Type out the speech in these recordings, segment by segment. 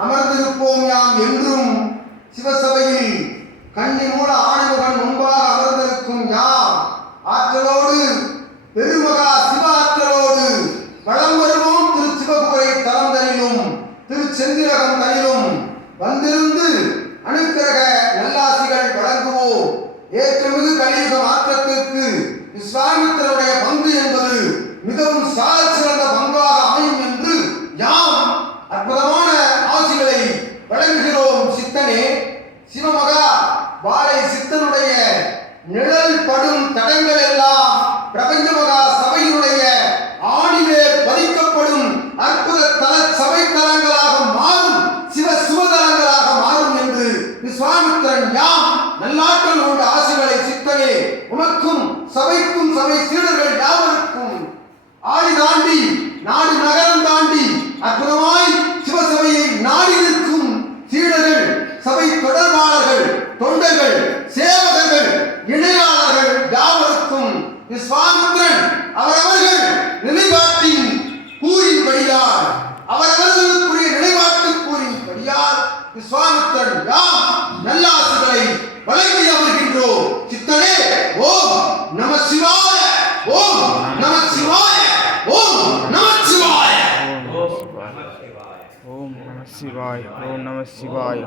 அமர்ந்திருப்போம் யாம் என்றும் சிவசபையில் கண்ணி மூல ஆணைமுகன் முன்பாக அமர்ந்திருக்கும் யாம் ஆற்றலோடு பெருமகா சிவ ஆற்றலோடு வளம் வருவோம் திரு சிவபுரை தலந்தனிலும் திரு செந்திரகம் தனிலும் வந்திருந்து அணுக்கிரக நல்லாசிகள் வழங்குவோம். ஏற்றமிகு கலியுக மாற்றத்திற்கு விஸ்வாமித்திரனுடைய பங்கு என்பது மிகவும் சால சிறந்த பங்காக அமையும் என்று யாம் அற்புதமான ஆசிகளை வழங்குகிறோம். சித்தனே சிவமகா வாழை சித்தனுடைய நிழல் படும் தடங்கள் எல்லாம் பிரபஞ்ச மகா சபையினுடைய ஆணிவேர் பதிக்கப்படும் அற்புத தல சபை தலங்களாக மாறும், சிவ சுவதலங்களாக மாறும் என்று விஸ்வாமித்திரன் யாம் நல்லாற்றல் கொண்ட ஆசிகளை சித்தனே உனக்கும் சபைக்கும் சபை சீடர்கள் யாவருக்கும் ஆடி தாண்டி நாடு நகரம் தாண்டி அற்புதமாய் சிவசபையை நாடி நிற்கும் சீடர்கள், சபை தொடர்பாளர்கள், தொண்டர்கள், சேவகர்கள், இணையாளர்கள் யாவருக்கும் விஸ்வாமித்திரன் அவரவர்கள் நிலைப்பாட்டின் கூறின்படியால் அவரவர்களுக்குரிய நிலைப்பாட்டு கூறின்படியால் விஸ்வாமித்திரன் யாம் நல்லாசிகளை வழங்கி அமர்கின்றோம். சித்தனே ஓம் நம சிவாய, ஓம் நம சிவாய, ஓம் நம சிவாய, ஓம் நம சிவாய, ஓம் நம சிவாய,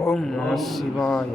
ஓம் நம சிவாய.